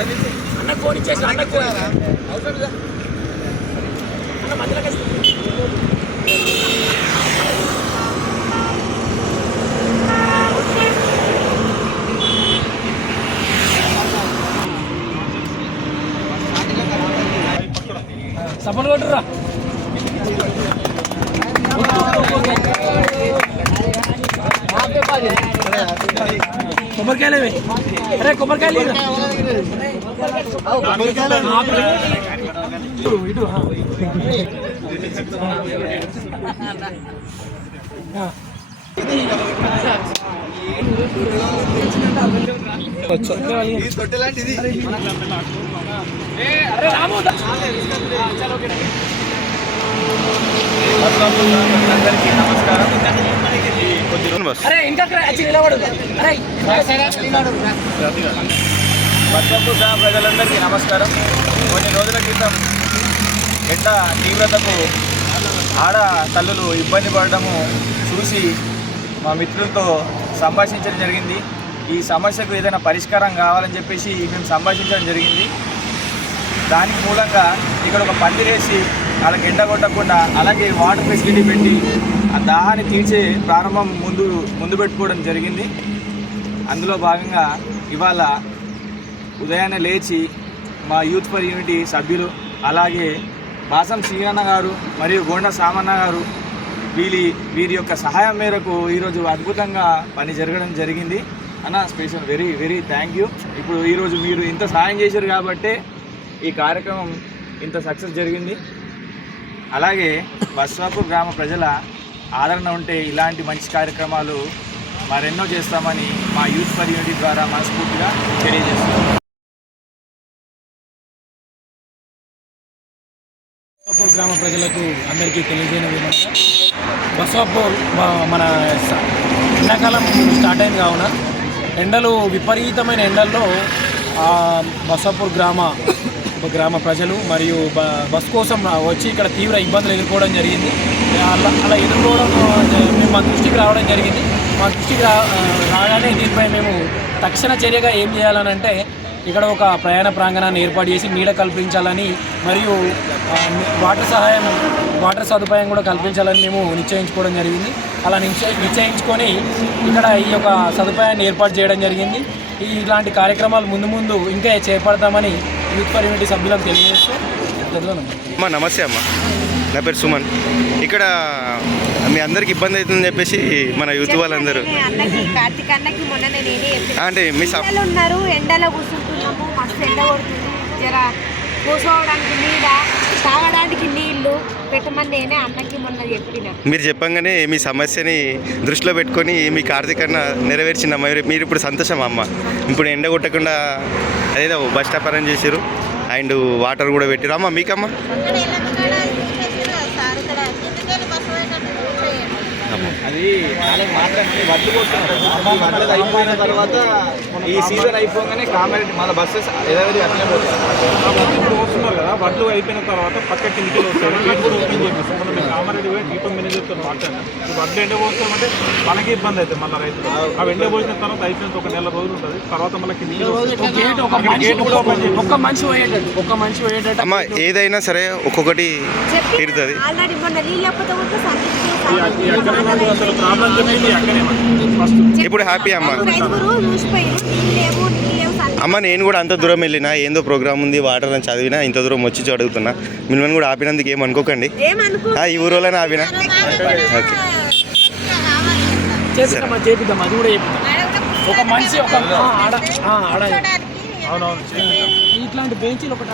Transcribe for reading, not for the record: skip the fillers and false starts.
అన్నకు ఫోన్ ఇచ్చేసి అన్నకు అవసరం అన్న మధ్యలోకి సపోర్ట్ కొట్టురా కొబ్బరికాయలు అరే కొబ్బరికాయలు ఇటు అందరికీ నమస్కారం. బస్వాపూర్ గ్రామ ప్రజలందరికీ నమస్కారం. కొన్ని రోజుల క్రితం ఎండ తీవ్రతకు ఆడ తల్లులు ఇబ్బంది పడడము చూసి మా మిత్రులతో సంభాషించడం జరిగింది. ఈ సమస్యకు ఏదైనా పరిష్కారం కావాలని చెప్పేసి మేము సంభాషించడం జరిగింది. దానికి మూలంగా ఇక్కడ ఒక పందిరేసి వాళ్ళకి ఎండ కొట్టకుండా అలాగే వాటర్ ఫెసిలిటీ పెట్టి ఆ దాహాన్ని తీర్చే ప్రారంభం ముందు పెట్టుకోవడం జరిగింది. అందులో భాగంగా ఇవాళ ఉదయాన్నే లేచి మా యూత్ ఫర్ యూనిటీ సభ్యులు అలాగే బాసం శ్రీరన్న గారు మరియు గోండ సామన్న గారు వీరి యొక్క సహాయం మేరకు ఈరోజు అద్భుతంగా పని జరగడం జరిగింది. అన్న special very very thank you. ఇప్పుడు ఈరోజు మీరు ఇంత సహాయం చేశారు కాబట్టే ఈ కార్యక్రమం ఇంత సక్సెస్ జరిగింది. అలాగే బస్వాపూర్ గ్రామ ప్రజల ఆదరణ ఉంటే ఇలాంటి మంచి కార్యక్రమాలు మరెన్నో చేస్తామని మా యూత్ ఫర్ యూనిటీ ద్వారా మనస్ఫూర్తిగా తెలియజేస్తున్నాం. బస్వాపూర్ గ్రామ ప్రజలకు అందరికీ తెలియజేయన విధంగా బస్వాపూర్ మన ఎండాకాలం స్టార్ట్ అయింది కావున ఎండలు విపరీతమైన ఎండల్లో బస్వాపూర్ గ్రామ ప్రజలు మరియు బస్ కోసం వచ్చి ఇక్కడ తీవ్ర ఇబ్బందులు ఎదుర్కోవడం జరిగింది. అలా ఎదుర్కోవడం మేము మా దృష్టికి రావడం జరిగింది. మా దృష్టికి రాగానే దీనిపై మేము తక్షణ చర్యగా ఏం చేయాలని అంటే ఇక్కడ ఒక ప్రయాణ ప్రాంగణాన్ని ఏర్పాటు చేసి నీడ కల్పించాలని మరియు వాటర్ సదుపాయం కూడా కల్పించాలని మేము నిశ్చయించుకోవడం జరిగింది. అలా నిశ్చయించుకొని ఇక్కడ ఈ యొక్క సదుపాయాన్ని ఏర్పాటు చేయడం జరిగింది. ఇలాంటి కార్యక్రమాలు ముందు ఇంకా చేపడతామని యూత్ ఫర్ యూనిటీ సభ్యులకు తెలియజేస్తూ అమ్మా నమస్తే అమ్మ, నా పేరు సుమన్. ఇక్కడ మీ అందరికి ఇబ్బంది అవుతుందని చెప్పేసి మన యూత్ వాళ్ళందరూ అంటే మీ ఉన్నారు ఎండలో కూర్చుంటున్నాము, మస్తు ఎండ కొడుతుంది, జర కూర్చోవడానికి నీడ, తాగడానికి నీళ్లు పెట్టమని నేనే అన్నకి మొన్న చెప్పిన. మీరు చెప్పంగానే మీ సమస్యని దృష్టిలో పెట్టుకొని మీ కార్తీకన్న నెరవేర్చిందమ్మా. మీరు ఇప్పుడు సంతోషం అమ్మ. ఇప్పుడు ఎండ కొట్టకుండా అదేదో బస్ స్టాప్ అరేంజ్ చేశారు అండ్ వాటర్ కూడా పెట్టారు. అమ్మ మీకమ్మా అది మాట్లాడి వడ్లు కొట్టుకుంటారు. వడ్లు అయిపోయిన తర్వాత ఈ సీజన్ అయిపోగానే కామారెడ్డి మళ్ళీ బస్సెస్ ఏదైతే అట్లే ఇప్పుడు వస్తున్నారు కదా, వడ్లు అయిపోయిన తర్వాత పక్కకి ఇంటికి వస్తారు. గేట్ కూడా ఓపెన్ చేపిస్తాం. మనం మేము కామారెడ్డి పోయి దీపం మేనేజర్తో మాట్లాడినాం. వడ్లు ఎండపోస్తామంటే మనకి ఇబ్బంది అవుతుంది. మళ్ళీ రైతులు అవి ఎండపోసిన తర్వాత అయిపోయిన ఒక నెల రోజులు ఉంటుంది. తర్వాత మళ్ళీ ఒక్క మనిషి పోయేటట్టు అమ్మ ఏదైనా సరే ఒక్కొక్కటి తీరుతుంది. ప్రాబ్లం చెప్పింది అక్కడే ఇప్పుడు హ్యాపీ అమ్మ. అమ్మ నేను కూడా అంత దూరం వెళ్ళినా ఏందో ప్రోగ్రామ్ ఉంది వాటర్ అని చదివినా ఇంత దూరం వచ్చి అడుగుతున్నా. మిమ్మల్ని కూడా ఆపినందుకు ఏమనుకోకండి. ఈ ఊరోళ్ళని ఆపినా ఓకే చేపిద్దాం. అది కూడా ఒక మనిషి ఒక అవునవును ఇట్లాంటి బెంచీలు ఒకటి